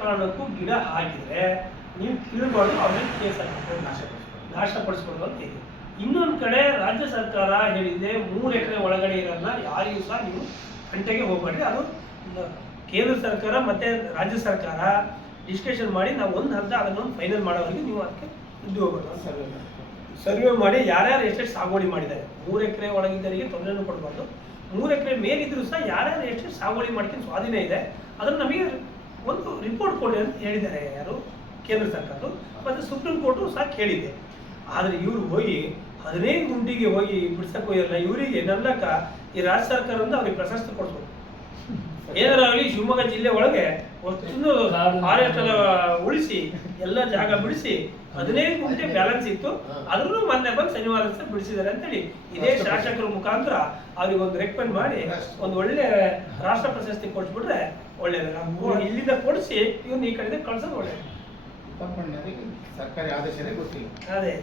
ಕಾರಣಕ್ಕೂ ಗಿಡ ಹಾಕಿದ್ರೆ ನೀವು ಕೀಳ್ಬಾರ್ದು, ಅವ್ರಿಗೆ ಕೇಸ್ ಹಾಕಿ ನಾಶಪಡಿಸ್ಬೋದು ಅಂತ ಇದೆ. ಇನ್ನೊಂದು ಕಡೆ ರಾಜ್ಯ ಸರ್ಕಾರ ಹೇಳಿದೆ 3 ಎಕರೆ ಒಳಗಡೆ ಇರೋಲ್ಲ ಯಾರಿಗೂ ಸಹ ನೀವು ಗಂಟೆಗೆ ಹೋಗ್ಬೇಡ್ರಿ. ಅದು ಕೇಂದ್ರ ಸರ್ಕಾರ ಮತ್ತು ರಾಜ್ಯ ಸರ್ಕಾರ ಡಿಸ್ಕಷನ್ ಮಾಡಿ ನಾವು ಒಂದು ಹಂತ ಅದನ್ನೊಂದು ಫೈನಲ್ ಮಾಡೋವರೆಗೆ ನೀವು ಅದಕ್ಕೆ ಇದ್ದು ಹೋಗ್ಬೇಕು. ಸರ್ವೆ ಮಾಡಿ ಯಾರ್ಯಾರು ಎಷ್ಟೆಷ್ಟು ಸಾಗುವಳಿ ಮಾಡಿದ್ದಾರೆ, 3 ಎಕರೆ ಒಳಗಿದ್ದವರಿಗೆ ತೊಂದರೆನೂ ಕೊಡಬಾರ್ದು. 3 ಎಕರೆ ಮೇಲಿದ್ದರೂ ಸಹ ಯಾರ್ಯಾರು ಎಷ್ಟೆಷ್ಟು ಸಾಗುವಳಿ ಮಾಡ್ಕೊಂಡು ಸ್ವಾಧೀನ ಇದೆ ಅದನ್ನು ನಮಗೆ ಒಂದು ರಿಪೋರ್ಟ್ ಕೊಡಿ ಅಂತ ಹೇಳಿದ್ದಾರೆ ಯಾರು, ಕೇಂದ್ರ ಸರ್ಕಾರ. ಮತ್ತು ಸುಪ್ರೀಂ ಕೋರ್ಟು ಸಹ ಕೇಳಿದೆ. ಆದರೆ ಇವರು ಹೋಗಿ 15 ಗುಂಟಿಗೆ ಹೋಗಿ ಬಿಡ್ಸಕ್ಕೆ ಹೋಗಿರಲ್ಲ. ಇವರಿಗೆ ನಲ್ಲಕ್ಕ ಈ ರಾಜ್ಯ ಸರ್ಕಾರದಿಂದ ಅವ್ರಿಗೆ ಪ್ರಶಸ್ತಿ ಕೊಡ್ಬೇಕು. ಏನಾರಾಗಲಿ ಶಿವಮೊಗ್ಗ ಜಿಲ್ಲೆ ಒಳಗೆ ಒಟ್ಟು ಫಾರೆಸ್ಟ್ ಉಳಿಸಿ ಎಲ್ಲ ಜಾಗ ಬಿಡಿಸಿ 15 ಗುಂಟೆ ಬ್ಯಾಲೆನ್ಸ್ ಇತ್ತು, ಅದನ್ನು ಮೊನ್ನೆ ಬಂದು ಶನಿವಾರ ಬಿಡಿಸಿದ್ದಾರೆ ಅಂತೇಳಿ ಇದೇ ಶಾಸಕರ ಮುಖಾಂತರ ಅವ್ರಿಗೆ ಒಂದು ರೆಕಮೆಂಡ್ ಮಾಡಿ ಒಂದು ಒಳ್ಳೆ ರಾಷ್ಟ್ರ ಪ್ರಶಸ್ತಿ ಕೊಡ್ಸ್ಬಿಟ್ರೆ ಒಳ್ಳೇದು. ಇಲ್ಲಿಂದ ಕೊಡಿಸಿ ಇವ್ನ ಈ ಕಡೆ ಕಳ್ಸೋದು ಒಳ್ಳೇದು. ಸರ್ಕಾರಿ ಆದೇಶನೇ ಗೊತ್ತಿಲ್ಲ. ಅದೇ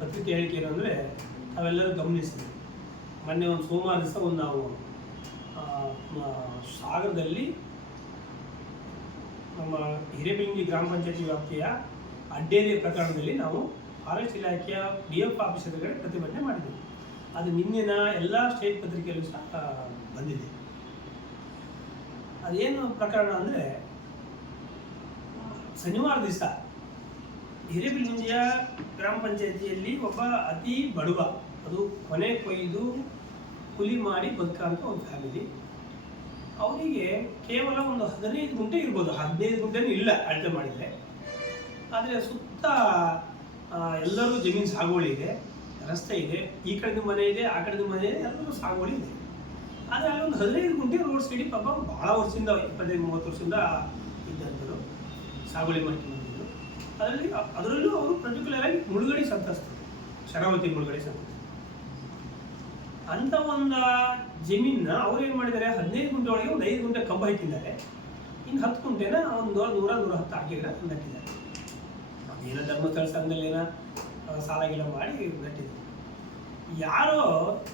ಪತ್ರಿಕೆ ಹೇಳಿಕೆ ಏನು ಅಂದರೆ ನಾವೆಲ್ಲರೂ ಗಮನಿಸ್ತೀವಿ. ಮೊನ್ನೆ ಒಂದು ಸೋಮವಾರ ದಿವಸ ಒಂದು ನಾವು ಸಾಗರದಲ್ಲಿ ನಮ್ಮ ಹಿರೇಬಿಂಗಿ ಗ್ರಾಮ ಪಂಚಾಯತಿ ವ್ಯಾಪ್ತಿಯ ಅಡ್ಡೇರಿ ಪ್ರಕರಣದಲ್ಲಿ ನಾವು ಫಾರೆಸ್ಟ್ ಇಲಾಖೆಯ DF ಆಫೀಸ್ ಎದುರುಗಡೆ ಪ್ರತಿಭಟನೆ ಮಾಡಿದ್ದೀವಿ. ಅದು ನಿನ್ನೆನ ಎಲ್ಲ ಸ್ಟೇಟ್ ಪತ್ರಿಕೆಯಲ್ಲೂ ಸಹ ಬಂದಿದೆ. ಅದೇನು ಪ್ರಕರಣ ಅಂದರೆ ಶನಿವಾರ ದಿವಸ ಹಿರೇಬಿಂಗಿಯ ಗ್ರಾಮ ಪಂಚಾಯತಿಯಲ್ಲಿ ಒಬ್ಬ ಅತಿ ಬಡವ, ಅದು ಕೊನೆ ಕೊಯ್ದು ಕೂಲಿ ಮಾಡಿ ಬದುಕಂತ ಒಂದು ಫ್ಯಾಮಿಲಿ. ಅವರಿಗೆ ಕೇವಲ ಒಂದು 15 ಗುಂಟೆ ಇರ್ಬೋದು, 15 ಗುಂಟೆನೂ ಇಲ್ಲ ಅಳತೆ ಮಾಡಿದರೆ. ಆದರೆ ಸುತ್ತ ಎಲ್ಲರೂ ಜಮೀನು ಸಾಗುವಳಿ ಇದೆ, ರಸ್ತೆ ಇದೆ, ಈ ಕಡೆದು ಮನೆ ಇದೆ, ಆ ಕಡೆದು ಮನೆ ಇದೆ, ಎಲ್ಲರೂ ಸಾಗುವಳಿ ಇದೆ. ಆದರೆ ಅಲ್ಲಿ ಒಂದು 15 ಗುಂಟೆ ರೋಡ್ ಸೈಡಿ ಪಾಪ ಭಾಳ ವರ್ಷದಿಂದ 25-30 ವರ್ಷದಿಂದ ಇದ್ದಂಥದ್ದು ಸಾಗುವಳಿ ಮಾಡ್ಕೊಂಡಿದ್ದು. ಅದರಲ್ಲೂ ಅವರು ಪರ್ಟಿಕ್ಯುಲರ್ ಆಗಿ ಮುಳುಗಡೆ ಸಂತಸ್ತರು, ಶರಾವತಿ ಮುಳುಗಡೆ ಸಂತಸ್ತರು. ಅಂಥ ಒಂದು ಜಮೀನನ್ನ ಅವ್ರು ಏನು ಮಾಡಿದ್ದಾರೆ, 15 ಗುಂಟೆ ಒಳಗೆ ಒಂದು 5 ಗುಂಟೆ ಕಂಬ ಹಾಕಿದ್ದಾರೆ. ಇನ್ನು 10 ಗುಂಟೆನ ಒಂದು 100-110 ಅಡಿಕೆಗಿಡ ನಟ್ಟಿದ್ದಾರೆ. ಅದೇನೋ ಧರ್ಮಸ್ಥಳ ಸಂಘದಲ್ಲಿ ಏನೋ ಸಾಲಾಗಿಲ್ಲ ಮಾಡಿ ನಟ್ಟಿದ್ದಾರೆ. ಯಾರೋ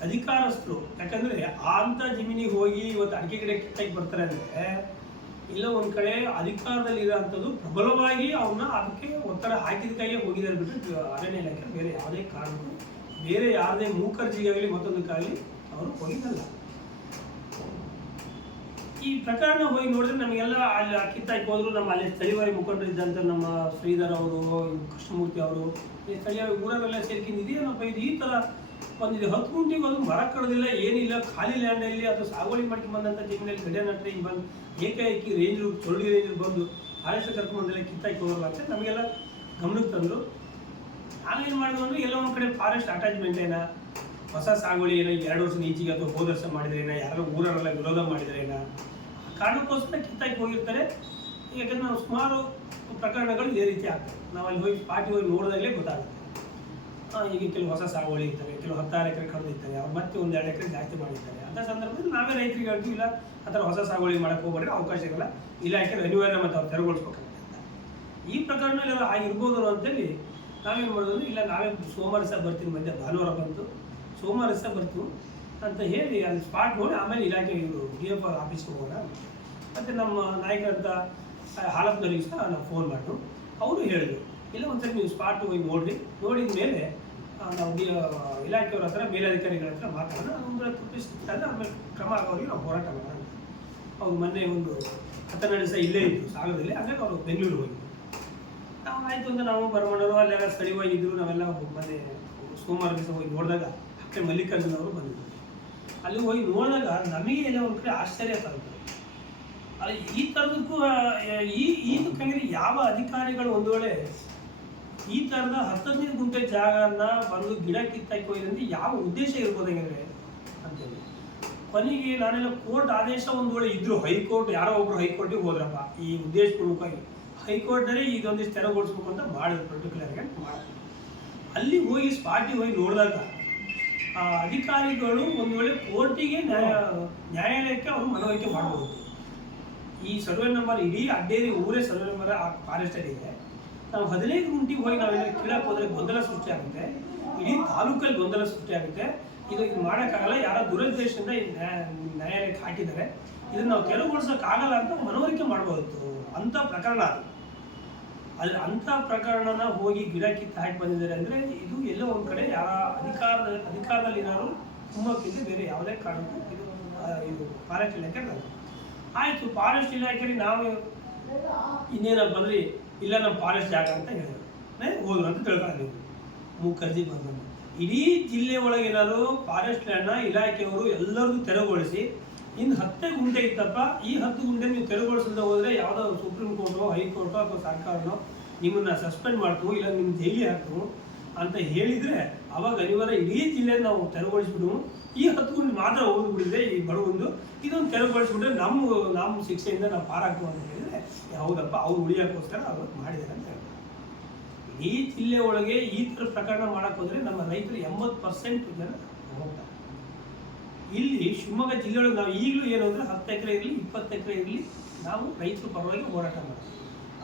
ಅಧಿಕಾರಸ್ಥರು, ಯಾಕಂದರೆ ಅಂಥ ಜಮೀನಿಗೆ ಹೋಗಿ ಇವತ್ತು ಅಡಿಕೆ ಗಿಡ ಕಿತ್ತಾಗಿ ಬರ್ತಾರೆ ಅಂದರೆ ಇಲ್ಲ ಒಂದು ಕಡೆ ಅಧಿಕಾರದಲ್ಲಿ ಇರೋಂಥದ್ದು ಪ್ರಬಲವಾಗಿ ಅವನ್ನ ಅದಕ್ಕೆ ಒತ್ತಡ ಹಾಕಿದಕ್ಕಾಗಿ ಹೋಗಿದ್ದಾರೆ ಬಿಟ್ಟು ಅರಣ್ಯ ಇಲಾಖೆ ಬೇರೆ ಯಾವುದೇ ಕಾರಣಕ್ಕೂ ಬೇರೆ ಯಾವುದೇ ಮೂಕರ್ಜಿಗಾಗಲಿ ಮತ್ತೊಂದಕ್ಕಾಗಲಿ ಅವರು ಹೋಗಿದ್ದಲ್ಲ. ಈ ಪ್ರಕರಣ ಹೋಗಿ ನೋಡಿದ್ರೆ ನಮಗೆಲ್ಲ ಅಲ್ಲಿ ಕಿತ್ತಾಕಿ ಹೋದ್ರು. ನಮ್ಮ ಅಲ್ಲಿ ಸ್ಥಳೀಯವಾಗಿ ಮುಖಂಡರು ಇದ್ದಂಥ ನಮ್ಮ ಶ್ರೀಧರ್ ಅವರು, ಕೃಷ್ಣಮೂರ್ತಿ ಅವರು, ಈ ಸ್ಥಳೀಯ ಊರಲ್ಲೆಲ್ಲ ಸೇರ್ಕೊಂಡು ಇದೇನಪ್ಪ ಇದು ಈ ಥರ ಬಂದಿದೆ. 10 ಗುಂಟಿಗೆ ಅದು ಮರ ಕಡೋದಿಲ್ಲ, ಏನಿಲ್ಲ, ಖಾಲಿ ಲ್ಯಾಂಡಲ್ಲಿ ಅದು ಸಾಗುವಳಿ ಮಾಡ್ಕೊಂಡು ಬಂದಂಥ ಜಮೀನಲ್ಲಿ ಗಡ್ಡೆ ನಟ್ರೆ ಹಿಂಗೆ ಬಂದು ಏಕಾಏಕಿ ರೇಂಜರು ಚೊಳ್ಳಿ ರೇಂಜರು ಬಂದು ಫಾರೆಸ್ಟ್ ಕರ್ಕೊಂಡ್ಬಂದೆಲ್ಲ ಕಿತ್ತಾಕಿ ಹೋಗಲ್ಲ ಅಂತ ನಮಗೆಲ್ಲ ಗಮನಕ್ಕೆ ತಂದರು. ನಾವೇನು ಮಾಡಿದ್ವು ಅಂದರೆ ಎಲ್ಲ ಒಂದು ಕಡೆ ಫಾರೆಸ್ಟ್ ಅಟ್ಯಾಚ್ಮೆಂಟ್ ಏನೋ ಹೊಸ ಸಾಗುವಳಿ ಏನೋ 2 ವರ್ಷದ ಈಚೆಗೆ ಅಥವಾ ಹೋದ ವರ್ಷ ಮಾಡಿದ್ರೆ ಏನೋ ಯಾರೋ ಊರರೆಲ್ಲ ವಿರೋಧ ಮಾಡಿದ್ರೆ ಏನೋ ಕಾರಣಕ್ಕೋಸ್ಕರ ಕಿತ್ತಾಕಿ ಹೋಗಿರ್ತಾರೆ. ಯಾಕಂದ್ರೆ ನಾವು ಸುಮಾರು ಪ್ರಕರಣಗಳು ಇದೇ ರೀತಿ ಆಗ್ತವೆ. ನಾವು ಅಲ್ಲಿ ಹೋಗಿ ಪಾರ್ಟಿ ಹೋಗಿ ನೋಡಿದಾಗಲೇ ಗೊತ್ತಾಗುತ್ತೆ. ಈಗ ಕೆಲವು ಹೊಸ ಸಾಗುವಳಿ ಇರ್ತವೆ, ಕೆಲವು 16 ಎಕರೆ ಕಳೆದಿರ್ತಾರೆ, ಅವ್ರು ಮತ್ತೆ 1-2 ಎಕರೆ ಜಾಸ್ತಿ ಮಾಡಿರ್ತಾರೆ. ಅಂಥ ಸಂದರ್ಭದಲ್ಲಿ ನಾವೇ ರೈತರಿಗೆ ಹೇಳ್ತೀವಿ, ಇಲ್ಲ ಆ ಥರ ಹೊಸ ಸಾಗುವಳಿ ಮಾಡೋಕ್ಕೆ ಹೋಗ್ಬೇಡ್ರಿ, ಅವಕಾಶ ಇರಲ್ಲ, ಇಲಾಖೆ ಅನಿವಾರ್ಯ ಮತ್ತು ಅವ್ರು ತೆರವುಗೊಳಿಸ್ಬೇಕಾಗುತ್ತೆ ಅಂತ. ಈ ಪ್ರಕರಣ ಎಲ್ಲ ಆಗಿರ್ಬೋದು ಅಂತೇಳಿ ನಾವೇನು ಮಾಡೋದು, ಇಲ್ಲ ನಾವೇ ಸೋಮವಾರ ಸಹ ಬರ್ತೀವಿ, ಮಧ್ಯೆ ಭಾನುವಾರ ಬಂತು ಸೋಮವಾರ ಸಹ ಬರ್ತೀವಿ ಅಂತ ಹೇಳಿ ಅಲ್ಲಿ ಸ್ಪಾಟ್ ನೋಡಿ ಆಮೇಲೆ ಇಲಾಖೆ ಇವರು DF ಆಫೀಸ್ಗೆ ಹೋಗೋಣ. ಮತ್ತು ನಮ್ಮ ನಾಯಕರಂಥ ಹಾಲತ್ನವರಿಗೆ ಸಹ ನಾವು ಫೋನ್ ಮಾಡಿದ್ರು. ಅವರು ಹೇಳಿದ್ರು, ಇಲ್ಲ ಒಂದ್ಸರಿ ನೀವು ಸ್ಪಾಟ್ ಹೋಗಿ ನೋಡಿರಿ, ನೋಡಿದ ಮೇಲೆ ನಾವು ಇಲಾಖೆಯವ್ರ ಹತ್ರ ಮೇಲಧಿಕಾರಿಗಳ ಹತ್ರ ಮಾತಾಡೋಣ, ಅದೊಂದು ತಪ್ಪಿಸ್ತಾರೆ ಆಮೇಲೆ ಕ್ರಮ ಆಗೋರಿಗೆ ನಾವು ಹೋರಾಟ ಮಾಡೋಣ. ಅವ್ರು ಮೊನ್ನೆ ಒಂದು 12 ದಿವಸ ಇಲ್ಲೇ ಇದ್ದರು ಸಾಗರದಲ್ಲಿ, ಹಾಗಾಗಿ ಅವರು ಬೆಂಗಳೂರು ಹೋಗಿದ್ರು. ನಾವು ಆಯಿತು ಅಂತ ನಾವು ಬರಮಾಡೋರು ಅಲ್ಲೆಲ್ಲ ಸ್ಥಳೀಯವಾಗಿದ್ದರು. ನಾವೆಲ್ಲ ಮೊನ್ನೆ ಸೋಮವಾರ ದಿವಸ ಹೋಗಿ ನೋಡಿದಾಗ ಅಷ್ಟೇ ಮಲ್ಲಿಕಾರ್ಜುನ ಅವರು ಬಂದಿದ್ದರು. ಅಲ್ಲಿ ಹೋಗಿ ನೋಡಿದಾಗ ನಮಗೆ ಎಲ್ಲ ಒಂದು ಕಡೆ ಆಶ್ಚರ್ಯ ತರುತ್ತೆ. ಅಲ್ಲಿ ಈ ಥರದಕ್ಕೂ ಇದಕ್ಕಂದ್ರೆ ಯಾವ ಅಧಿಕಾರಿಗಳು ಒಂದು ವೇಳೆ ಈ ಥರದ 15 ಗುಂಟೆ ಜಾಗನ ಬಂದು ಗಿಡ ಕಿತ್ತಾಕಿ ಹೋಗಿದ್ರೆ ಯಾವ ಉದ್ದೇಶ ಇರ್ಬೋದು ಹೆಂಗಂದ್ರೆ ಅಂತೇಳಿ. ಕೊನೆಗೆ ನಾನೆಲ್ಲ ಕೋರ್ಟ್ ಆದೇಶ ಒಂದು ವೇಳೆ ಇದ್ರು, ಹೈಕೋರ್ಟ್ ಯಾರೋ ಒಬ್ರು ಹೈಕೋರ್ಟಿಗೆ ಹೋದ್ರಪ್ಪ ಈ ಉದ್ದೇಶಪೂರ್ವಕವಾಗಿ ಹೈಕೋರ್ಟ್ನಲ್ಲಿ ಇದೊಂದಿಷ್ಟು ತೆರವುಗೊಳಿಸ್ಬೇಕು ಅಂತ ಮಾಡಿದ್ರು, ಪರ್ಟಿಕ್ಯುಲರ್ಗೆ ಮಾಡಿದ್ರು. ಅಲ್ಲಿ ಹೋಗಿ ಸ್ಪಾಟಿಗೆ ಹೋಗಿ ನೋಡಿದಾಗ ಅಧಿಕಾರಿಗಳು ಒಂದು ವೇಳೆ ಕೋರ್ಟಿಗೆ ನ್ಯಾಯಾಲಯಕ್ಕೆ ಅವರು ಮನವರಿಕೆ ಮಾಡ್ಬೋದು. ಈ ಸರ್ವೆ ನಂಬರ್ ಇಡೀ ಅಡ್ಡೇರಿ ಊರೇ ಸರ್ವೆ ನಂಬರ್ ಆ ಫಾರೆಸ್ಟಲ್ಲಿ ಇದೆ. ನಾವು 15 ಗುಂಟಿಗೆ ಹೋಗಿ ನಾವೆಲ್ಲ ಕೀಳಕ್ಕೆ ಹೋದರೆ ಗೊಂದಲ ಸೃಷ್ಟಿ ಆಗುತ್ತೆ, ಇಡೀ ತಾಲೂಕಲ್ಲಿ ಗೊಂದಲ ಸೃಷ್ಟಿ ಆಗುತ್ತೆ. ಇದು ಮಾಡೋಕ್ಕಾಗಲ್ಲ, ಯಾರೋ ದುರುದ್ದೇಶದಿಂದ ಈ ನ್ಯಾಯಾಲಯಕ್ಕೆ ಹಾಕಿದ್ದಾರೆ, ಇದನ್ನು ನಾವು ತೆರವುಗೊಳಿಸೋಕ್ಕಾಗಲ್ಲ ಅಂತ ಮನವರಿಕೆ ಮಾಡ್ಬೋದು ಅಂಥ ಪ್ರಕರಣ ಅದು. ಅಲ್ಲಿ ಅಂಥ ಪ್ರಕರಣನ ಹೋಗಿ ಗಿಡ ಕಿತ್ತು ಹಾಕಿ ಬಂದಿದ್ದಾರೆ ಅಂದರೆ ಇದು ಎಲ್ಲೋ ಒಂದು ಕಡೆ ಯಾರ ಅಧಿಕಾರದಲ್ಲಿರೋರು ಕುಮ್ಮಕ್ಕಿಂತ ಬೇರೆ ಯಾವುದೇ ಕಾರಣಕ್ಕೂ ಇದು ಫಾರೆಸ್ಟ್ ಇಲಾಖೆ ಆಯಿತು. ಫಾರೆಸ್ಟ್ ಇಲಾಖೆಯಲ್ಲಿ ನಾವು ಇನ್ನೇನಪ್ಪ ಬಂದ್ರಿ, ಇಲ್ಲ ನಮ್ಮ ಫಾರೆಸ್ಟ್ ಜಾಗ ಅಂತ ಹೇಳಿದ್ರು, ಹೋದ್ರು ಅಂತ ತಿಳ್ಕೊಳ್ಳಿ. ನೀವು ಮೂಕರ್ಜಿ ಬಂದು ಇಡೀ ಜಿಲ್ಲೆ ಒಳಗೆ ಏನಾದ್ರು ಫಾರೆಸ್ಟ್ ಲ್ಯಾಂಡ್ನ ಇಲಾಖೆಯವರು ಎಲ್ಲರಿಗೂ ತೆರವುಗೊಳಿಸಿ, ಇನ್ನು 10 ಗುಂಟೆ ಇತ್ತಪ್ಪ, ಈ 10 ಗುಂಟೆ ನೀವು ತೆರವುಗೊಳಿಸದೆ ಹೋದರೆ ಯಾವುದೋ ಸುಪ್ರೀಂ ಕೋರ್ಟೋ ಹೈಕೋರ್ಟೋ ಅಥವಾ ಸರ್ಕಾರನೋ ನಿಮ್ಮನ್ನು ಸಸ್ಪೆಂಡ್ ಮಾಡ್ತು, ಇಲ್ಲ ನಿಮ್ಮ ಜೈಲಿಗೆ ಹಾಕ್ತು ಅಂತ ಹೇಳಿದರೆ ಅವಾಗ ಅನಿವಾರ್ಯ ಇಡೀ ಜಿಲ್ಲೆ ನಾವು ತೆರವುಗೊಳಿಸ್ಬಿಡು, ಈ 10 ಗುಂಟೆ ಮಾತ್ರ ಹೋಗ್ಬಿಡಿದ್ರೆ ಈ ಬಡವಂದು ಇದೊಂದು ತೆರವುಗೊಳಿಸ್ಬಿಟ್ರೆ ನಮ್ಮ ಶಿಕ್ಷೆಯಿಂದ ನಾವು ಪಾರಾಗ್ತೀವಿ ಅಂತ ಹೇಳಿದರೆ ಹೌದಪ್ಪ, ಅವ್ರು ಉಳಿಯೋಕ್ಕೋಸ್ಕರ ಅವ್ರು ಮಾಡಿದ್ದಾರೆ ಅಂತ ಹೇಳ್ತಾರೆ. ಈ ಜಿಲ್ಲೆ ಒಳಗೆ ಈ ಥರ ಪ್ರಕರಣ ಮಾಡೋಕ್ಕೆ ಹೋದರೆ ನಮ್ಮ ರೈತರು 80% ಜನ ಹೋಗ್ತಾರೆ. ಇಲ್ಲಿ ಶಿವಮೊಗ್ಗ ಜಿಲ್ಲೆ ಒಳಗೆ ನಾವು ಈಗಲೂ ಏನು ಅಂದರೆ 10 ಎಕರೆ ಇರಲಿ 20 ಎಕರೆ ಇರಲಿ ನಾವು ರೈತರ ಪರವಾಗಿ ಹೋರಾಟ ಮಾಡ್ತೀವಿ.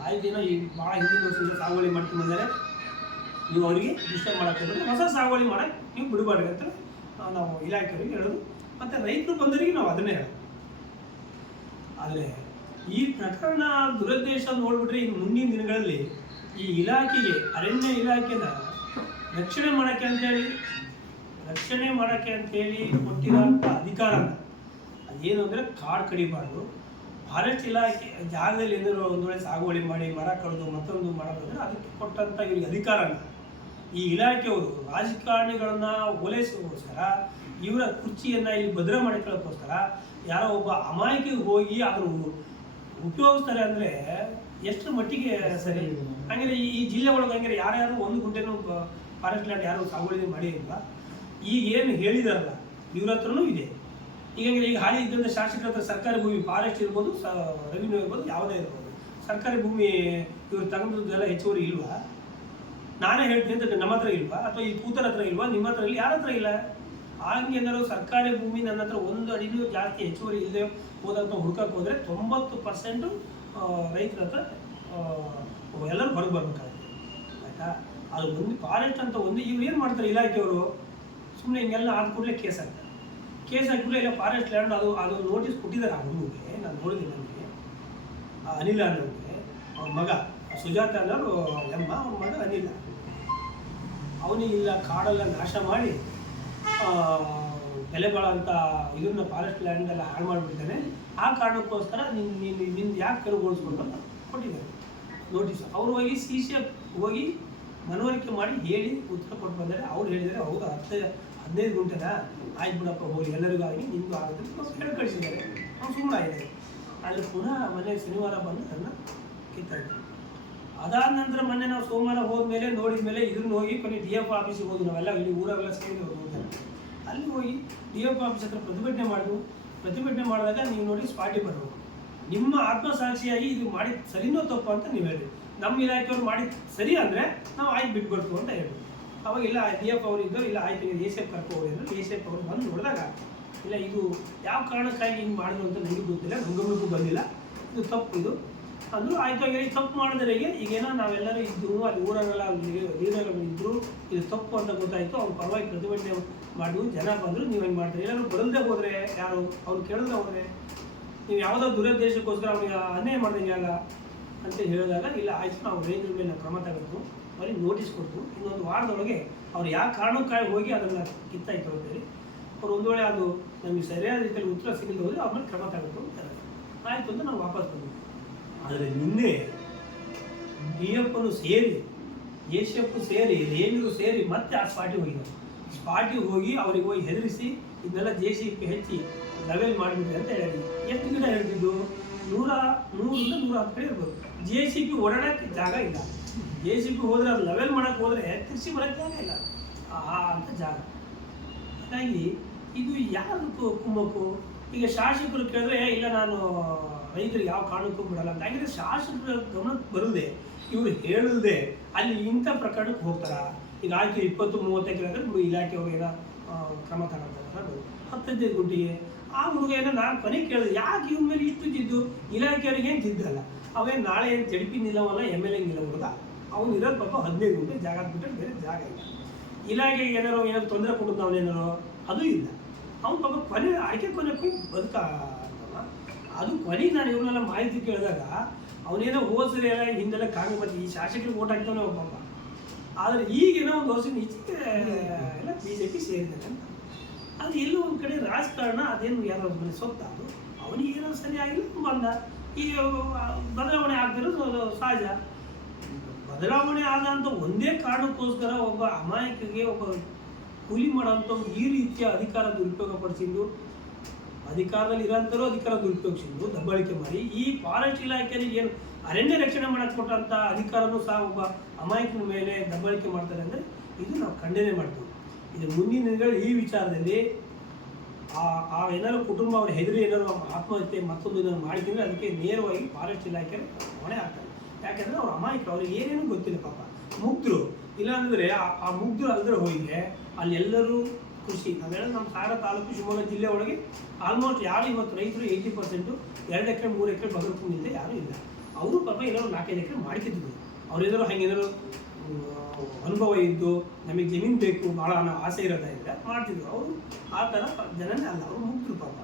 ಆಯ್ತು, ಏನೋ ಈ ಭಾಳ ಹಿಂದಿನ ವರ್ಷದಿಂದ ಸಾಗುವಳಿ ಮಾಡ್ಕೊಂಡು ಬಂದರೆ ನೀವು ಅವರಿಗೆ ಡಿಸ್ಟರ್ಬ್ ಮಾಡೋಕ್ಕೆ ಹೋದರೆ ಹೊಸ ಸಾಗುವಳಿ ಮಾಡೋಕ್ಕೆ ನೀವು ಬಿಡಬಾರ್ದು ಅಂತ ನಾವು ಇಲಾಖೆಯವರಿಗೆ ಹೇಳೋದು, ಮತ್ತು ರೈತರು ಬಂದವರಿಗೆ ನಾವು ಅದನ್ನೇ ಹೇಳೋದು. ಆದರೆ ಈ ಪ್ರಕರಣ ದುರುದ್ದೇಶ ನೋಡಿಬಿಟ್ರೆ ಇನ್ನು ಮುಂದಿನ ದಿನಗಳಲ್ಲಿ ಈ ಇಲಾಖೆಗೆ, ಅರಣ್ಯ ಇಲಾಖೆನ ರಕ್ಷಣೆ ಮಾಡೋಕ್ಕೆ ಅಂತೇಳಿ ಕೊಟ್ಟಿರೋಂಥ ಅಧಿಕಾರನ ಅದೇನು ಅಂದರೆ ಕಾಡು ಕಡಿಬಾರ್ದು, ಫಾರೆಸ್ಟ್ ಇಲಾಖೆ ಜಾಗದಲ್ಲಿ ಏನಾದರೂ ಒಂದು ವೇಳೆ ಸಾಗುವಳಿ ಮಾಡಿ ಮರ ಕಡಿದು ಮತ್ತೊಂದು ಮಾಡೋದಂದರೆ ಅದಕ್ಕೆ ಕೊಟ್ಟಂಥ ಇವರಿಗೆ ಅಧಿಕಾರನ ಈ ಇಲಾಖೆಯವರು ರಾಜಕಾರಣಿಗಳನ್ನ ಓಲೈಸೋಕ್ಕೋಸ್ಕರ, ಇವರ ಕುರ್ಚಿಯನ್ನು ಇಲ್ಲಿ ಭದ್ರ ಮಾಡಿಕೊಳ್ಳೋಕ್ಕೋಸ್ಕರ ಯಾರೋ ಒಬ್ಬ ಅಮಾಯಕಿಗೆ ಹೋಗಿ ಅದನ್ನು ಉಪಯೋಗಿಸ್ತಾರೆ ಅಂದರೆ ಎಷ್ಟು ಮಟ್ಟಿಗೆ ಸರಿ? ಹಂಗೆ ಈ ಜಿಲ್ಲೆ ಒಳಗೆ ಹಂಗೆ ಯಾರ್ಯಾರು 1 ಗುಂಟೆನೂ ಫಾರೆಸ್ಟ್ ಲ್ಯಾಂಡ್ ಯಾರು ಸಾಗುವಳಿ ಮಾಡಿಲ್ಲ. ಈಗ ಏನು ಹೇಳಿದಾರಲ್ಲ ಇವ್ರ ಹತ್ರನೂ ಇದೆ. ಈಗ ಹಾಲಿ ಇದ್ದಂಥ ಶಾಸಕರ ಹತ್ರ ಸರ್ಕಾರಿ ಭೂಮಿ ಫಾರೆಸ್ಟ್ ಇರ್ಬೋದು, ರೆವಿನ್ಯೂ ಇರ್ಬೋದು, ಯಾವುದೇ ಇರ್ಬೋದು, ಸರ್ಕಾರಿ ಭೂಮಿ ಇವ್ರು ತಗೊಂಡದೆಲ್ಲ ಹೆಚ್ಚುವರಿ ಇಲ್ವಾ? ನಾನೇ ಹೇಳ್ತೀನಿ ಅಂತ ನಮ್ಮ ಹತ್ರ ಇಲ್ವಾ? ಅಥವಾ ಈ ಕೂತರ ಹತ್ರ ಇಲ್ವಾ? ನಿಮ್ಮ ಹತ್ರ ಇಲ್ಲ, ಯಾರ ಹತ್ರ ಇಲ್ಲ? ಹಂಗೆ ಏನಾದ್ರು ಸರ್ಕಾರಿ ಭೂಮಿ ನನ್ನ ಹತ್ರ 1 ಅಡಿನೂ ಜಾಸ್ತಿ ಹೆಚ್ಚುವರಿ ಇಲ್ಲದೆ ಹೋದಂಥ ಹುಡ್ಕಕ್ಕೆ ಹೋದರೆ 90% ರೈತರ ಹತ್ರ ಎಲ್ಲರೂ ಹೊರಗೆ ಬರ್ಬೇಕಾಗುತ್ತೆ, ಆಯಿತಾ? ಅದು ಒಂದು ಫಾರೆಸ್ಟ್ ಅಂತ ಇವ್ರು ಏನು ಮಾಡ್ತಾರೆ ಇಲಾಖೆಯವರು, ಸುಮ್ಮನೆ ಹಿಂಗೆಲ್ಲ ಆದ ಕೂಡಲೇ ಕೇಸ್ ಹಾಕಿಬಿಟ್ರೆ ಇಲ್ಲ ಫಾರೆಸ್ಟ್ ಲ್ಯಾಂಡ್ ಅದು ನೋಟಿಸ್ ಕೊಟ್ಟಿದ್ದಾರೆ. ಆ ಹುಡುಗಿಗೆ ನಾನು ನೋಡಿದ್ದೀನಿ, ನನಗೆ ಅನಿಲ ಅನ್ನೋರಿಗೆ ಅವ್ರ ಮಗ ಸುಜಾತ ಅನ್ನೋರು ಎಮ್ಮ, ಅವ್ರ ಮಗ ಅನಿಲ, ಅವನಿಗಿಲ್ಲ ಕಾಡೆಲ್ಲ ನಾಶ ಮಾಡಿ ಬೆಲೆ ಬಾಳೋಂಥ ಇದನ್ನ ಫಾರೆಸ್ಟ್ ಲ್ಯಾಂಡ್ ಎಲ್ಲ ಹಾಳು ಮಾಡಿಬಿಟ್ಟಿದ್ದಾನೆ. ಆ ಕಾರಣಕ್ಕೋಸ್ಕರ ನಿನ್ನ ಯಾಕೆ ತೆರವುಗೊಳಿಸ್ಕೊಂಡು ಅಂತ ಕೊಟ್ಟಿದ್ದಾರೆ ನೋಟಿಸ್. ಅವರು ಹೋಗಿ CCF ಹೋಗಿ ಮನವರಿಕೆ ಮಾಡಿ ಹೇಳಿ ಉತ್ತರ ಕೊಟ್ಟು ಬಂದರೆ ಅವ್ರು ಹೇಳಿದರೆ ಹೌದು 15 ಗುಂಟೆನಾ, ಆಯ್ತು ಬಿಡಪ್ಪ ಹೋಗಿ ಎಲ್ಲರಿಗೂ ಆಗಿ ನಿಂದು ಆಗುತ್ತೆ ಹೇಳಿ ಕಳಿಸಿದ್ದಾರೆ. ಅವ್ರು ಸುಮ್ಮನೆ ಆಗಿದೆ. ಆದರೆ ಪುನಃ ಮೊನ್ನೆ ಶನಿವಾರ ಬಂದು ನನ್ನ ಕಿತ್ತಾಯಿತು. ಅದಾದ ನಂತರ ಮೊನ್ನೆ ನಾವು ಸೋಮವಾರ ಹೋದ್ಮೇಲೆ ನೋಡಿದ ಮೇಲೆ ಇದನ್ನು ಹೋಗಿ ಕೊನೆ DF ಆಫೀಸಿಗೆ ಹೋದ್ವಿ. ನಾವೆಲ್ಲ ಇಲ್ಲಿ ಊರೆಲ್ಲ ಸೇರಿ ಹೋಗ್ತಾರೆ. ಅಲ್ಲಿ ಹೋಗಿ DF ಆಫೀಸ್ ಹತ್ರ ಪ್ರತಿಭಟನೆ ಮಾಡಿದಾಗ ನೀವು ನೋಡಿ ಸ್ಪಾಟಿಗೆ ಬರಬೇಕು. ನಿಮ್ಮ ಆತ್ಮಸಾಕ್ಷಿಯಾಗಿ ಇದು ಮಾಡಿದ ಸರಿನೋ ತಪ್ಪು ಅಂತ ನೀವು ಹೇಳಿ, ನಮ್ಮ ಇಲಾಖೆಯವ್ರು ಮಾಡಿದ ಸರಿ ಅಂದರೆ ನಾವು ಆಯ್ತು ಬಿಟ್ಬಿಡ್ತು ಅಂತ ಹೇಳಿ. ಅವಾಗ ಇಲ್ಲ DF ಅವರು ಇದ್ದರು, ಇಲ್ಲ ಆಯ್ತು ACF ಕರ್ಕೋಗಿ ಅಂದರೆ ACF ಅವರು ಬಂದು ನೋಡಿದಾಗ ಇಲ್ಲ ಇದು ಯಾವ ಕಾರಣಕ್ಕಾಗಿ ಹಿಂಗೆ ಮಾಡಿದ್ರು ಅಂತ ನನಗೂ ಗೊತ್ತಿಲ್ಲ, ಗಮನಕ್ಕೂ ಬಂದಿಲ್ಲ, ಇದು ತಪ್ಪು ಇದು ಅಂದರು. ಆಯಿತು ಹಾಗೆ ತಪ್ಪು ಮಾಡಿದ್ರಿಗೆ ಈಗೇನೋ ನಾವೆಲ್ಲರೂ ಇದ್ದರು, ಅಲ್ಲಿ ಊರಲ್ಲೆಲ್ಲ ಲೀಡರ್ಗಳು ಇದ್ದರು, ಇದು ತಪ್ಪು ಅಂತ ಗೊತ್ತಾಯಿತು. ಅವ್ರು ಪರವಾಗಿ ಪ್ರತಿಭಟನೆ ಮಾಡಿದ್ರು, ಜನ ಬಂದರು, ನೀವು ಹೆಂಗೆ ಮಾಡ್ತೀರಿ? ಎಲ್ಲರೂ ಬರಲ್ದೇ ಹೋದರೆ ಯಾರು ಅವ್ರು ಕೇಳಿದ್ರೆ ಹೋದರೆ ನೀವು ಯಾವುದೋ ದುರುದ್ದೇಶಕ್ಕೋಸ್ಕರ ಅವ್ರಿಗೆ ಅನ್ಯಾಯ ಮಾಡ್ದಂಗೆ ಅಲ್ಲ ಅಂತ ಹೇಳಿದಾಗ ಇಲ್ಲ ಆಯಿತು ನಾವು ರೈತರ ಮೇಲೆ ನಾವು ಕ್ರಮ ತಗೊಂಡು ಅವ್ರಿಗೆ ನೋಟಿಸ್ ಕೊಟ್ಟು 1 ವಾರದೊಳಗೆ ಅವ್ರು ಯಾವ ಕಾರಣಕ್ಕಾಗಿ ಹೋಗಿ ಅದನ್ನು ಕಿತ್ತಾಯ್ತು ಅಂತೇಳಿ ಅವ್ರು ಒಂದು ವೇಳೆ ಅದು ನಮಗೆ ಸರಿಯಾದ ರೀತಿಯಲ್ಲಿ ಉತ್ತರ ಸಿಗದೆ ಹೋದರೆ ಅವ್ರ ಮೇಲೆ ಕ್ರಮ ತಗೊಂಡು ಆಯಿತು ಅಂತ ನಾವು ವಾಪಸ್ ಬಂದ್ವಿ. ಆದರೆ ನಿನ್ನೆ DFನು ಸೇರಿ ACF ಸೇರಿ ರೇಂಜರು ಸೇರಿ ಮತ್ತೆ ಆ ಸ್ಪಾಟಿಗೆ ಹೋಗಿ ಅವ್ರಿಗೆ ಹೋಗಿ ಹೆದರಿಸಿ ಇದನ್ನೆಲ್ಲ JCP ಹೆಚ್ಚಿ ಲೆವೆಲ್ ಮಾಡಿಬಿಟ್ರಿ ಅಂತ ಹೇಳಿದ್ವಿ. ಎಷ್ಟು ಗಿಡ ಹೇಳ್ತಿದ್ದು? 100ರಿಂದ 110 ಕಡೆ ಇರ್ಬೋದು. JCP ಓಡಾಡೋಕ್ಕೆ ಜಾಗ ಇಲ್ಲ. JCP ಹೋದರೆ ಅದು ಲೆವೆಲ್ ಮಾಡೋಕ್ಕೆ ಹೋದರೆ ತಿರ್ಸಿ ಬರೋಕ್ಕೆ ಜಾಗ ಇಲ್ಲ ಅಂತ ಜಾಗ. ಹಾಗಾಗಿ ಇದು ಯಾರು ಕುಮ್ಮಕ್ಕು? ಈಗ ಶಾಸಕರು ಕೇಳಿದ್ರೆ ಇಲ್ಲ ನಾನು ರೈತರಿಗೆ ಯಾವ ಕಾರಣಕ್ಕೂ ಬಿಡಲ್ಲ ಅಂತ. ಹಾಗಿದ್ರೆ ಶಾಸಕರ ಗಮನಕ್ಕೆ ಬರದೆ ಇವರು ಹೇಳದೆ ಅಲ್ಲಿ ಇಂಥ ಪ್ರಕರಣಕ್ಕೆ ಹೋಗ್ತಾರ. ಈಗ ಆಯ್ತು 20-30 ಎಕರೆ ಅಂದರೆ ಬಿಡು ಇಲಾಖೆಯವ್ರು ಏನೋ ಕ್ರಮ ತಗೊಳ್ತಾರೆ 15 ಗುಂಟಿಗೆ. ಆ ಹುಡುಗ ಏನೋ ನಾನು ಕೊನೆಗೆ ಕೇಳಿದೆ ಯಾಕೆ ಇವ್ನ ಮೇಲೆ ಇಷ್ಟು ಜಿದ್ದು? ಇಲಾಖೆಯವ್ರಿಗೆ ಏನು ಜಿದ್ದಲ್ಲ, ಅವೇನು ನಾಳೆ ಏನು ಜಡ್ಪಿ ನಿಲ್ಲವಲ್ಲ MLA ನಿಲ್ಲ ಹುಡುಗ, ಅವ್ನು ಇರೋದು ಪಾಪ 15 ಗುಂಟೆ ಜಾಗ ಬಿಟ್ಟರೆ ಬೇರೆ ಜಾಗ ಇಲ್ಲ. ಇಲಾಖೆಗೆ ಏನಾರು ತೊಂದರೆ ಕೊಟ್ಟು ಅವನೇನಾರು ಅದು ಇಲ್ಲ. ಅವ್ನು ಪಾಪ ಕೊನೆ ಆಯ್ಕೆ ಕೊನೆ ಹೋಗಿ ಅದು ಕೊನೆಗೆ ನಾನು ಇವ್ರನ್ನೆಲ್ಲ ಮಾಹಿತಿ ಕೇಳಿದಾಗ ಅವನೇನೋ ಹೋದ್ಸರಿ ಎಲ್ಲ ಹಿಂದೆಲ್ಲ ಕಾಂಗ್ರೆಸ್ ಮತ್ತು ಈ ಶಾಸಕರಿಗೆ ಓಟ್ ಹಾಕ್ತಾನೆ ಒಬ್ಬ. ಆದರೆ ಈಗೇನೋ ಒಂದು ವರ್ಷ ಈಚೆಗೆ ಎಲ್ಲ BJP ಸೇರಿದ್ದಾನೆ ಅಂತ. ಅದು ಎಲ್ಲೋ ಒಂದು ಕಡೆ ರಾಜಕಾರಣ ಅದೇನು ಯಾರೋ ಮನೆ ಸೊತ್ತ ಅದು ಅವನಿಗೇನೋ ಸರಿಯಾಗಿಲ್ಲ ಬಂದ. ಈಗ ಬದಲಾವಣೆ ಆಗ್ತಿರೋದು ಸಹಜ. ಬದಲಾವಣೆ ಆದಂಥ ಒಂದೇ ಕಾರಣಕ್ಕೋಸ್ಕರ ಒಬ್ಬ ಅಮಾಯಕರಿಗೆ ಒಬ್ಬ ಕೂಲಿ ಮಾಡೋಂಥ ಈ ರೀತಿಯ ಅಧಿಕಾರ ದುರುಪಯೋಗ ಪಡಿಸಿದ್ದು, ಅಧಿಕಾರದಲ್ಲಿ ಇರೋಂಥರೂ ಅಧಿಕಾರ ದುರುಪಯೋಗಿಸಿದ್ದು, ದಬ್ಬಾಳಿಕೆ ಮಾಡಿ ಈ ಫಾರೆಸ್ಟ್ ಇಲಾಖೆಯಲ್ಲಿ ಏನು ಅರಣ್ಯ ರಕ್ಷಣೆ ಮಾಡಕ್ಕೆ ಕೊಟ್ಟಂಥ ಅಧಿಕಾರನೂ ಸಹ ಒಬ್ಬ ಅಮಾಯಕನ ಮೇಲೆ ದಬ್ಬಾಳಿಕೆ ಮಾಡ್ತಾರೆ ಅಂದರೆ ಇದು ನಾವು ಖಂಡನೆ ಮಾಡ್ತೀವಿ. ಇದು ಮುಂದಿನ ದಿನಗಳು ಈ ವಿಚಾರದಲ್ಲಿ ಆ ಏನಾದ್ರು ಕುಟುಂಬ ಅವ್ರ ಹೆದರಿ ಏನಾದ್ರು ಆತ್ಮಹತ್ಯೆ ಮತ್ತೊಂದು ಏನಾದ್ರು ಮಾಡಿದ್ರೆ ಅದಕ್ಕೆ ನೇರವಾಗಿ ಫಾರೆಸ್ಟ್ ಇಲಾಖೆ ಹೊಣೆ ಆಗ್ತಾರೆ. ಯಾಕೆಂದರೆ ಅವ್ರ ಅಮಾಯಕರು ಅವ್ರಿಗೆ ಏನೇನು ಗೊತ್ತಿಲ್ಲ ಪಾಪ, ಮುಗ್ಧರು. ಇಲ್ಲಾಂದರೆ ಆ ಮುಗ್ಧರು ಅಲ್ಲದ್ರೆ ಹೋಗಿದ್ರೆ ಅಲ್ಲೆಲ್ಲರೂ ಕೃಷಿ. ನಾವೆಲ್ಲ ನಮ್ಮ ಸಾಗರ ತಾಲೂಕು ಶಿವಮೊಗ್ಗ ಜಿಲ್ಲೆ ಒಳಗೆ ಆಲ್ಮೋಸ್ಟ್ ಯಾರು ಇವತ್ತು ರೈತರು 80% 2 ಎಕರೆ 3 ಎಕರೆ ಬದುಕಿನಿಂದ ಯಾರೂ ಇಲ್ಲ. ಅವರು ಪಾಪ ಎಲ್ಲರೂ 4-5 ಎಕರೆ ಮಾಡ್ತಿದ್ರು. ಅವ್ರೇನಾದ್ರು ಹಾಗೇನಾದ್ರು ಅನುಭವ ಇದ್ದು ನಮಗೆ ಜಮೀನು ಬೇಕು ಭಾಳ ಅನ್ನೋ ಆಸೆ ಇರೋದಾದ್ರೆ ಮಾಡ್ತಿದ್ರು. ಅವರು ಆ ಥರ ಜನನೇ ಅಲ್ಲ, ಅವರು ಮುಗ್ಧರು ಪಾಪ.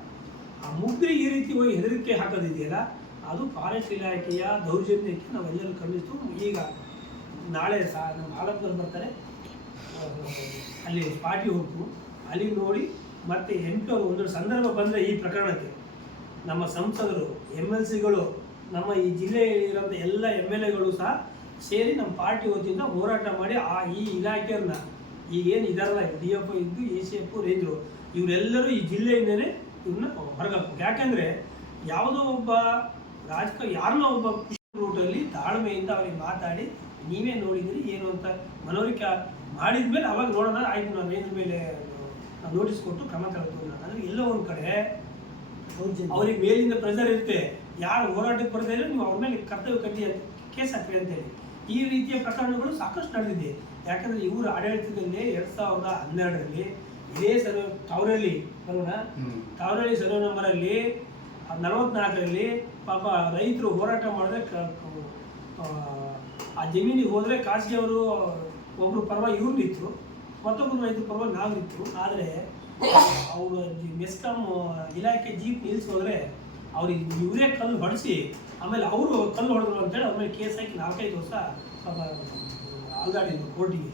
ಆ ಮುಗ್ಧರಿಗೆ ಈ ರೀತಿ ಹೋಗಿ ಹೆದರಿಕೆ ಹಾಕೋದಿದೆಯಲ್ಲ, ಅದು ಫಾರೆಸ್ಟ್ ಇಲಾಖೆಯ ದೌರ್ಜನ್ಯಕ್ಕೆ ನಾವೆಲ್ಲರೂ ಖಂಡಿಸ್ತು. ಈಗ ನಾಳೆ ನಮ್ಮ ಆಲಂಕರ್ ಬರ್ತಾರೆ, ಅಲ್ಲಿ ಪಾರ್ಟಿ ಹೋಗ್ತು, ಅಲ್ಲಿ ನೋಡಿ ಮತ್ತು MP ಅವರು ಒಂದೊಂದು ಸಂದರ್ಭ ಬಂದರೆ ಈ ಪ್ರಕರಣಕ್ಕೆ ನಮ್ಮ ಸಂಸದರು MLCಗಳು ನಮ್ಮ ಈ ಜಿಲ್ಲೆಯಲ್ಲಿರೋಂಥ ಎಲ್ಲ MLAಗಳು ಸಹ ಸೇರಿ ನಮ್ಮ ಪಾರ್ಟಿ ವತಿಯಿಂದ ಹೋರಾಟ ಮಾಡಿ ಈ ಇಲಾಖೆಯನ್ನ ಈಗೇನು ಇದಾರಲ್ಲ DF ಇದ್ದು ACF ರೇಂಜರು ಇವರೆಲ್ಲರೂ ಈ ಜಿಲ್ಲೆಯಿಂದಲೇ ಇವ್ರನ್ನ ಹೊರಗಾಕ್ಬೇಕು. ಯಾಕೆಂದರೆ ಯಾವುದೋ ಒಬ್ಬ ಯಾರನ್ನೋ ಒಬ್ಬ ರೂಟಲ್ಲಿ ತಾಳ್ಮೆಯಿಂದ ಅವ್ರಿಗೆ ಮಾತಾಡಿ ನೀವೇ ನೋಡಿದಿರಿ ಏನು ಅಂತ ಮನವರಿಕೆ ಮಾಡಿದ್ಮೇಲೆ ಅವಾಗ ನೋಡೋಣ, ಆಯ್ತು ನಾವು ಏದ್ರ ಮೇಲೆ ನಾವು ನೋಟಿಸ್ ಕೊಟ್ಟು ಕ್ರಮ ತಗೊಳ್ತೀವಿ. ಅಂದರೆ ಎಲ್ಲೋ ಒಂದು ಕಡೆ ಅವ್ರಿಗೆ ಮೇಲಿಂದ ಪ್ರೆಷರ್ ಇರುತ್ತೆ, ಯಾರು ಹೋರಾಟಕ್ಕೆ ಬರ್ತಾ ಇದ್ರೆ ನೀವು ಅವ್ರ ಮೇಲೆ ಕರ್ತವ್ಯ ಕಟ್ಟಿ ಕೇಸ್ ಹಾಕ್ರಿ ಅಂತೇಳಿ. ಈ ರೀತಿಯ ಪ್ರಕರಣಗಳು ಸಾಕಷ್ಟು ನಡೆದಿದೆ. ಯಾಕಂದರೆ ಇವರು ಆಡಳಿತದಲ್ಲಿ 2012ರಲ್ಲಿ ಇದೇ ತಾವರಹಳ್ಳಿ ಸರ್ವೆ ನಂಬರಲ್ಲಿ 44ರಲ್ಲಿ ಪಾಪ ರೈತರು ಹೋರಾಟ ಮಾಡಿದ್ರೆ ಆ ಜಮೀನಿಗೆ ಹೋದರೆ ಖಾಸಗಿಯವರು ಒಬ್ಬರು ಪರವಾಗಿ ಇವ್ರು ನಿಂತರು, ಮತ್ತೊಬ್ಬರು ರೈತರ ಪರವಾಗಿ ನಾವು ನಿಂತರು. ಆದರೆ ಅವರು ಮೆಸ್ಕಾಂ ಇಲಾಖೆ ಜೀಪ್ ನಿಲ್ಲಿಸೋದ್ರೆ ಅವ್ರಿಗೆ ಇವರೇ ಕಲ್ಲು ಹೊಡೆಸಿ ಆಮೇಲೆ ಅವರು ಕಲ್ಲು ಹೊಡೆದ್ರು ಅಂತೇಳಿ ಅವ್ರ ಮೇಲೆ ಕೇಸ್ ಹಾಕಿ 4-5 ವರ್ಷ ಪಾಪ ಅಲ್ದಾಡಿದ್ರು ಕೋರ್ಟಿಗೆ,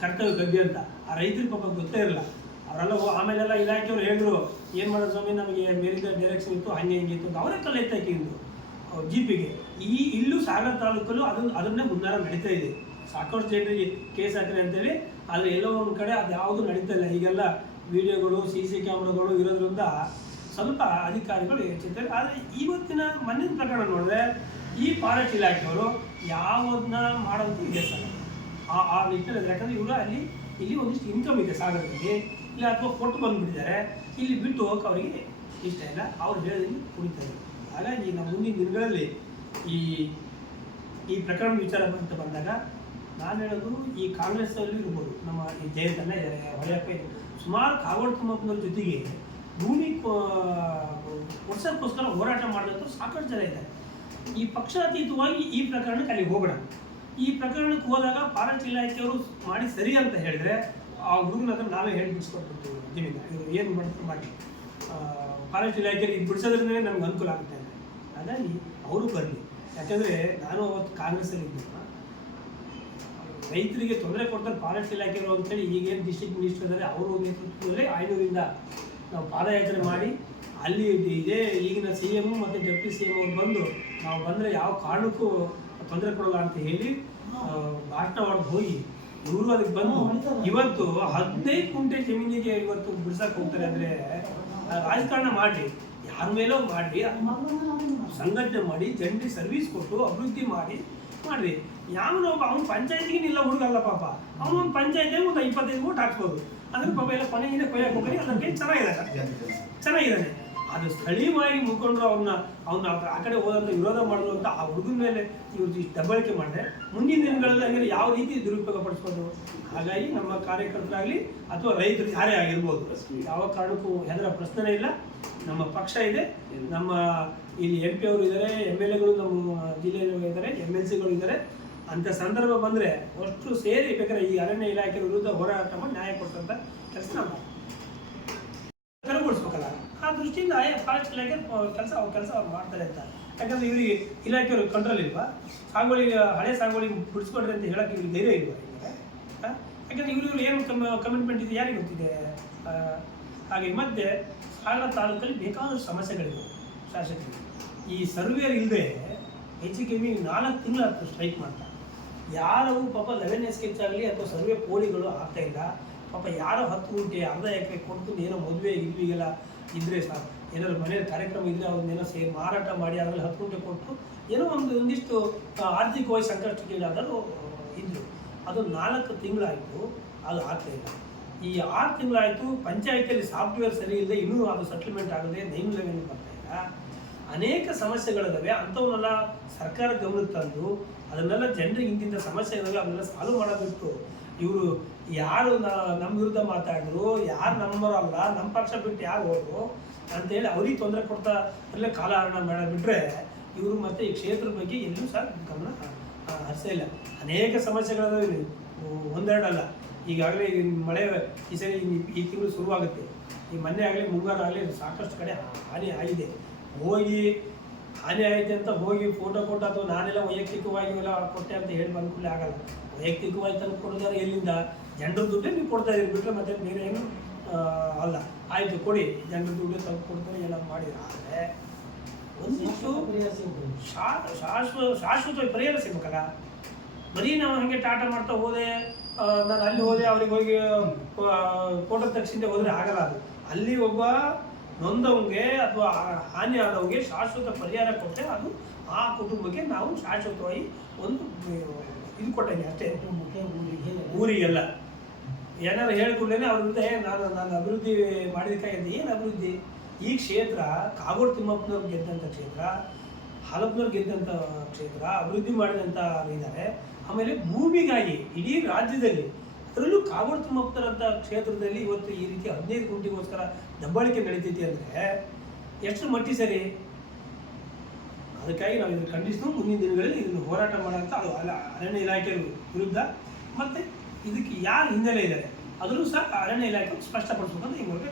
ಕರ್ತವ್ಯ ಗಡ್ಡಿ ಅಂತ. ಆ ರೈತರಿಗೆ ಪಾಪ ಗೊತ್ತೇ ಇರಲ್ಲ. ಅವರೆಲ್ಲ ಆಮೇಲೆಲ್ಲ ಇಲಾಖೆಯವ್ರು ಹೇಳಿದ್ರು ಏನು ಮಾಡೋದು ಸ್ವಾಮಿ, ನಮಗೆ ಮೇಲಿಂದ ಡೈರೆಕ್ಷನ್ ಇತ್ತು, ಹಂಗೆ ಹಿಂಗೆ ಇತ್ತು ಅಂತ ಅವರೇ ಕಲ್ಲು ಎತ್ತಾಕಿದ್ರು ಜೀಪಿಗೆ. ಇಲ್ಲೂ ಸಾಗರ ತಾಲೂಕಲ್ಲೂ ಅದನ್ನೇ ಮುನ್ನಾರ ನಡೀತಾ ಇದೆ. ಸಾಕಷ್ಟು ಜನರಿಗೆ ಕೇಸ್ ಹಾಕ್ರಿ ಅಂತೇಳಿ, ಆದರೆ ಎಲ್ಲೋ ಒಂದು ಕಡೆ ಅದು ಯಾವುದು ನಡೀತಾ ಇಲ್ಲ. ಈಗೆಲ್ಲ ವಿಡಿಯೋಗಳು CC ಕ್ಯಾಮ್ರಾಗಳು ಇರೋದ್ರಿಂದ ಸ್ವಲ್ಪ ಅಧಿಕಾರಿಗಳು ಹೆಚ್ಚುತ್ತಾರೆ. ಆದರೆ ಇವತ್ತಿನ ಮಣ್ಣಿನ ಪ್ರಕರಣ ನೋಡಿದ್ರೆ ಈ ಫಾರೆಸ್ಟ್ ಇಲಾಖೆಯವರು ಯಾವುದನ್ನ ಮಾಡೋದಕ್ಕೂ ಇದೆ ಸರ್ ಆ ನಿಟ್ಟಿನಲ್ಲಿ. ಯಾಕಂದರೆ ಇವರು ಇಲ್ಲಿ ಒಂದಿಷ್ಟು ಇನ್ಕಮ್ ಇದೆ ಸಾಗರದಲ್ಲಿ, ಇಲ್ಲ ಅಥವಾ ಕೊಟ್ಟು ಬಂದುಬಿಟ್ಟಿದ್ದಾರೆ, ಇಲ್ಲಿ ಬಿಟ್ಟು ಹೋಗಕ್ಕೆ ಅವರಿಗೆ ಇಷ್ಟ ಇಲ್ಲ, ಅವ್ರು ಹೇಳಿದಂಗೆ ಕುಡಿತಾರೆ. ಹಾಗಾಗಿ ನಾವು ಮುಂದಿನ ದಿನಗಳಲ್ಲಿ ಈ ಪ್ರಕರಣ ವಿಚಾರ ಅಂತ ಬಂದಾಗ ನಾನು ಹೇಳೋದು, ಈ ಕಾಂಗ್ರೆಸ್ಸಲ್ಲಿ ಇರ್ಬೋದು, ನಮ್ಮ ಈ ಜಯತನ್ನ ಇದ್ದಾರೆ, ಹೊಳೆಯಪ್ಪ ಇದೆ, ಸುಮಾರು ಕಾಗೋಡು ತಿಮ್ಮಪ್ಪನವ್ರ ಜೊತೆಗೆ ಭೂಮಿ ಕೊಡ್ಸೋಕ್ಕೋಸ್ಕರ ಹೋರಾಟ ಮಾಡಿದಂಥ ಸಾಕಷ್ಟು ಜನ ಇದ್ದಾರೆ. ಈ ಪಕ್ಷಾತೀತವಾಗಿ ಈ ಪ್ರಕರಣಕ್ಕೆ ಅಲ್ಲಿ ಹೋಗೋಣ. ಈ ಪ್ರಕರಣಕ್ಕೆ ಹೋದಾಗ ಫಾರೆಸ್ಟ್ ಇಲಾಖೆಯವರು ಮಾಡಿ ಸರಿ ಅಂತ ಹೇಳಿದರೆ ಆ ಹುಡುಗನ ಹತ್ರ ನಾವೇ ಹೇಳಿ ಬಿಡಿಸ್ಕೊಟ್ಬಿಡ್ತೀವಿ ಜಮೀನು ಇವರು ಏನು ಮಾಡ್ತಾರೆ ಮಾಡಿ. ಫಾರೆಸ್ಟ್ ಇಲಾಖೆಯಲ್ಲಿ ಇದು ಬಿಡಿಸೋದ್ರಿಂದ ನಮ್ಗೆ ಅನುಕೂಲ ಆಗುತ್ತೆ ಅಂದರೆ ಹಾಗಾಗಿ ಅವರು ಬರಲಿ. ಯಾಕೆಂದರೆ ನಾನು ಅವತ್ತು ಕಾಂಗ್ರೆಸ್ಸಲ್ಲಿ ಇದ್ದೆ, ರೈತರಿಗೆ ತೊಂದರೆ ಕೊಡ್ತಾರೆ ಫಾರೆಸ್ಟ್ ಇಲಾಖೆಯವರು ಅಂತೇಳಿ ಈಗೇನು ಡಿಸ್ಟ್ರಿಕ್ಟ್ ಮಿನಿಸ್ಟರ್ ಇದ್ದಾರೆ ಅವರು ನೇತೃತ್ವದಲ್ಲಿ ಆಯ್ನೂರಿಂದ ನಾವು ಪಾದಯಾತ್ರೆ ಮಾಡಿ ಅಲ್ಲಿ ಇದೇ ಈಗಿನ CM ಮತ್ತು ಡೆಪ್ಟಿ CM ಅವ್ರು ಬಂದು ನಾವು ಬಂದರೆ ಯಾವ ಕಾರಣಕ್ಕೂ ತೊಂದರೆ ಕೊಡೋಲ್ಲ ಅಂತ ಹೇಳಿ ಭಾಷಣ ಮಾಡಿ ಹೋಗಿ ಇವರು ಅದಕ್ಕೆ ಬಂದು ಇವತ್ತು 15 ಕುಂಟೆ ಜಮೀನಿಗೆ ಇವತ್ತು ಬಿಡ್ಸಕ್ಕೆ ಹೋಗ್ತಾರೆ. ಅಂದರೆ ರಾಜಕಾರಣ ಮಾಡಿ ಯಾರ ಮೇಲೋ ಮಾಡಿ ಸಂಘಟನೆ ಮಾಡಿ ಜನರಿಗೆ ಸರ್ವಿಸ್ ಕೊಟ್ಟು ಅಭಿವೃದ್ಧಿ ಮಾಡಿರಿ. ಯಾವನೊಬ್ಬ ಅವ್ನು ಪಂಚಾಯತಿಗೆ ನಿಲ್ಲ ಹುಡುಗಲ್ಲ ಪಾಪ, ಅವನೊಂದು ಪಂಚಾಯತಿಗೆ ಒಂದು 25 ವೋಟ್ ಹಾಕ್ಬೋದು. ಅದ್ರ ಪಾಪ ಎಲ್ಲ ಕೊನೆಗಿನ ಕೊಯ್ಯಕ್ಕೆ ಹೋಗ್ರಿ, ಅದಕ್ಕೆ ಚೆನ್ನಾಗಿದ್ದಾನೆ. ಅದು ಸ್ಥಳೀಯವಾಗಿ ಮುಖಂಡರು ಅವನ್ನ ಆ ಕಡೆ ಹೋದಂಥ ವಿರೋಧ ಮಾಡಿದ್ರು ಅಂತ ಆ ಹುಡುಗನ ಮೇಲೆ ಇವ್ರು ದಬ್ಬಾಳಿಕೆ ಮಾಡಿದ್ರೆ ಮುಂದಿನ ದಿನಗಳಲ್ಲಿ ಹಂಗೆ ಯಾವ ರೀತಿ ದುರುಪಯೋಗ ಪಡಿಸ್ಬೋದು. ಹಾಗಾಗಿ ನಮ್ಮ ಕಾರ್ಯಕರ್ತರಾಗಲಿ ಅಥವಾ ರೈತರು ಯಾರೇ ಆಗಿರ್ಬೋದು ಯಾವ ಕಾರಣಕ್ಕೂ ಹೆದರ ಪ್ರಶ್ನೆ ಇಲ್ಲ. ನಮ್ಮ ಪಕ್ಷ ಇದೆ, ನಮ್ಮ ಇಲ್ಲಿ MP ಅವರು ಇದ್ದಾರೆ, MLAಗಳು ನಮ್ಮ ಜಿಲ್ಲೆಯಲ್ಲಿ ಇದ್ದಾರೆ, MLCಗಳು ಇದ್ದಾರೆ. ಅಂಥ ಸಂದರ್ಭ ಬಂದರೆ ಅಷ್ಟು ಸೇರಿ ಬೇಕಾದ್ರೆ ಈ ಅರಣ್ಯ ಇಲಾಖೆ ವಿರುದ್ಧ ಹೋರಾಟ ಮಾಡಿ ನ್ಯಾಯ ಕೊಡ್ತಂಥ ಕೆಲಸ ನಾವು ದೃಷ್ಟಿಯಿಂದ ಫಾರೆಸ್ಟ್ ಇಲಾಖೆ ಕೆಲಸ ಅವ್ರು ಮಾಡ್ತಾರೆ ಅಂತ. ಯಾಕಂದ್ರೆ ಇವರಿಗೆ ಇಲಾಖೆಯವರು ಕಂಟ್ರೋಲ್ ಇಲ್ವಾ? ಸಾಗುವಳಿ ಹಳೆ ಸಾಗುವಳಿ ಬಿಡಿಸ್ಕೊಡ್ರಿ ಅಂತ ಹೇಳಕ್ಕೆ ಇವ್ರಿಗೆ ಧೈರ್ಯ ಇಲ್ವಾ ಇವಾಗ? ಯಾಕಂದ್ರೆ ಇವರು ಏನು ಕಮಿಟ್ಮೆಂಟ್ ಇದೆ ಯಾರಿಗೆ ಗೊತ್ತಿದೆ? ಹಾಗೆ ಮತ್ತೆ ಸಾಗರ ತಾಲೂಕಲ್ಲಿ ಬೇಕಾದಷ್ಟು ಸಮಸ್ಯೆಗಳಿವೆ ಶಾಸಕರಿಗೆ. ಈ ಸರ್ವೇರ್ ಇಲ್ಲದೆ ಹೆಚ್ಚು ಕಮ್ಮಿ 4 ತಿಂಗಳು ಸ್ಟ್ರೈಕ್ ಮಾಡ್ತಾರೆ. ಯಾರು ಪಾಪ 11 SH ಆಗಲಿ ಅಥವಾ ಸರ್ವೆ ಪೋಲಿಗಳು ಆಗ್ತಾ ಇಲ್ಲ. ಪಾಪ ಯಾರೋ 10 ಗುಂಟೆ ಅರ್ಧ ಎಕರೆ ಕೊಟ್ಟು ಏನೋ ಮದುವೆ ಇಲ್ಲಿಗೆಲ್ಲ ಇದ್ರೆ ಸರ್, ಏನಾದ್ರು ಮನೆ ಕಾರ್ಯಕ್ರಮ ಇದ್ದರೆ ಅವ್ರನ್ನೇನೋ ಮಾರಾಟ ಮಾಡಿ ಅದರಲ್ಲಿ 10 ಗುಂಟೆ ಕೊಟ್ಟು ಏನೋ ಒಂದಿಷ್ಟು ಆರ್ಥಿಕವಾಗಿ ಸಂಕಷ್ಟಕ್ಕೀಡಾದರೂ ಇದ್ದರು. ಅದು 4 ತಿಂಗಳಾಯಿತು, ಅದು ಆಗ್ತಾ ಇಲ್ಲ. ಈ 6 ತಿಂಗಳಾಯಿತು, ಪಂಚಾಯತಿಯಲ್ಲಿ ಸಾಫ್ಟ್ವೇರ್ ಸರಿ ಇಲ್ಲದೆ ಇನ್ನೂ ಅದು ಸೆಟ್ಲ್ಮೆಂಟ್ ಆಗದೆ 9 ಲೆವೆಲ್ ಬರ್ತಾ ಇಲ್ಲ. ಅನೇಕ ಸಮಸ್ಯೆಗಳಿದ್ದಾವೆ. ಅಂಥವನ್ನೆಲ್ಲ ಸರ್ಕಾರ ಗಮನಕ್ಕೆ ತಂದು ಅದನ್ನೆಲ್ಲ ಜನರಿಗೆ ಇಂತಿಂಥ ಸಮಸ್ಯೆ ಇದ್ದಾವೆ ಅದನ್ನೆಲ್ಲ ಸಾಲ್ವ್ ಮಾಡೋದಿಟ್ಟು ಇವರು ಯಾರು ನಮ್ಮ ವಿರುದ್ಧ ಮಾತಾಡಿದ್ರು, ಯಾರು ನಮ್ಮವರಲ್ಲ, ನಮ್ಮ ಪಕ್ಷ ಬಿಟ್ಟು ಯಾರು ಹೋದ್ರು ಅಂತೇಳಿ ಅವ್ರಿಗೆ ತೊಂದರೆ ಕೊಡ್ತಾ ಅಲ್ಲೇ ಕಾಲಹರಣ ಮಾಡಿಬಿಟ್ರೆ ಇವರು ಮತ್ತೆ ಈ ಕ್ಷೇತ್ರದ ಬಗ್ಗೆ ಎಲ್ಲೂ ಸಹ ಗಮನ ಹರಿಸೇ ಇಲ್ಲ. ಅನೇಕ ಸಮಸ್ಯೆಗಳಿದಾವೆ, ಒಂದೆರಡಲ್ಲ. ಈಗಾಗಲೇ ಮಳೆ ಈ ಸರಿ ಈ ತಿಂಗಳು ಶುರುವಾಗುತ್ತೆ. ಈ ಮೊನ್ನೆ ಆಗಲಿ ಮುಂಗಾರು ಆಗಲಿ ಸಾಕಷ್ಟು ಕಡೆ ಹಾನಿ ಆಗಿದೆ. ಹೋಗಿ ಹಾನಿ ಆಯಿತು ಅಂತ ಹೋಗಿ ಫೋಟೋ ಅಥವಾ ನಾನೆಲ್ಲ ವೈಯಕ್ತಿಕವಾಗಿ ಎಲ್ಲ ಕೊಟ್ಟೆ ಅಂತ ಹೇಳಿ ಬಂದ್ಕೊಳ್ಳಿ ಆಗಲ್ಲ. ವೈಯಕ್ತಿಕವಾಗಿ ತಂದು ಕೊಡೋದಾದ್ರೆ ಎಲ್ಲಿಂದ? ಜನರ ದುಡ್ಡೇ ನೀವು ಕೊಡ್ತಾ ಇದ್ದೀರಿ ಬಿಟ್ಟರೆ ಮತ್ತೆ ಬೇರೆ ಏನು ಅಲ್ಲ. ಆಯಿತು ಕೊಡಿ, ಜನರ ದುಡ್ಡು ತಂದು ಕೊಡ್ತಾರೆ ಎಲ್ಲ ಮಾಡಿ. ಆದರೆ ಒಂದಿಷ್ಟು ಶಾಶ್ವತವಾಗಿ ಪರಿಹಾರ ಸಿಗ್ಬೇಕಲ್ಲ. ಬರೀ ನಾವು ಹಾಗೆ ಟಾಟಾ ಮಾಡ್ತಾ ಹೋದೆ, ನಾನು ಅಲ್ಲಿ ಹೋದೆ ಅವ್ರಿಗೆ ಹೋಗಿ ಫೋಟೋ ತೆಗ್ಸಿಂದೆ ಹೋದರೆ ಆಗಲ್ಲ. ಅದು ಅಲ್ಲಿ ಒಬ್ಬ ನೊಂದವಂಗೆ ಅಥವಾ ಹಾನಿ ಆದವಂಗೆ ಶಾಶ್ವತ ಪರಿಹಾರ ಕೊಟ್ಟರೆ ಅದು ಆ ಕುಟುಂಬಕ್ಕೆ ನಾವು ಶಾಶ್ವತವಾಗಿ ಒಂದು ಇದು ಕೊಟ್ಟಂಗೆ ಅಷ್ಟೇ. ಊರಿಗೆಲ್ಲ ಏನಾರು ಹೇಳ್ಕೊಂಡೇ ಅವ್ರ ವಿರುದ್ಧ ನಾನು ಅಭಿವೃದ್ಧಿ ಮಾಡಿದಕ್ಕಾಗಿ ಏನು ಅಭಿವೃದ್ಧಿ? ಈ ಕ್ಷೇತ್ರ ಕಾಗೋಡು ತಿಮ್ಮಪ್ಪನವ್ರು ಗೆದ್ದಂಥ ಕ್ಷೇತ್ರ, ಹಾಲಪ್ಪನವ್ರು ಗೆದ್ದಂಥ ಕ್ಷೇತ್ರ, ಅಭಿವೃದ್ಧಿ ಮಾಡಿದಂಥ ಇದ್ದಾರೆ. ಆಮೇಲೆ ಭೂಮಿಗಾಗಿ ಇಡೀ ರಾಜ್ಯದಲ್ಲಿ ಅದರಲ್ಲೂ ಕಾಗೋಡು ತಿಮ್ಮಪ್ಪನವರಂಥ ಕ್ಷೇತ್ರದಲ್ಲಿ ಇವತ್ತು ಈ ರೀತಿ 15 ಗುಂಟೆಗೋಸ್ಕರ ದಬ್ಬಾಳಿಕೆ ನಡೀತೈತಿ ಅಂದರೆ ಎಷ್ಟು ಮಟ್ಟಿ ಸರಿ? ಅದಕ್ಕಾಗಿ ನಾವು ಇದನ್ನು ಖಂಡಿಸ್ತು. ಮುಂದಿನ ದಿನಗಳಲ್ಲಿ ಇದನ್ನು ಹೋರಾಟ ಮಾಡೋಂಥ ಅದು ಅರಣ್ಯ ಇಲಾಖೆ ವಿರುದ್ಧ ಮತ್ತು ಇದಕ್ಕೆ ಯಾರು ಹಿನ್ನೆಲೆ ಇದ್ದಾರೆ ಅದನ್ನು ಸಹ ಅರಣ್ಯ ಇಲಾಖೆ ಸ್ಪಷ್ಟಪಡಿಸ್ಬೇಕಂತ ಈ ಮೂಲಕ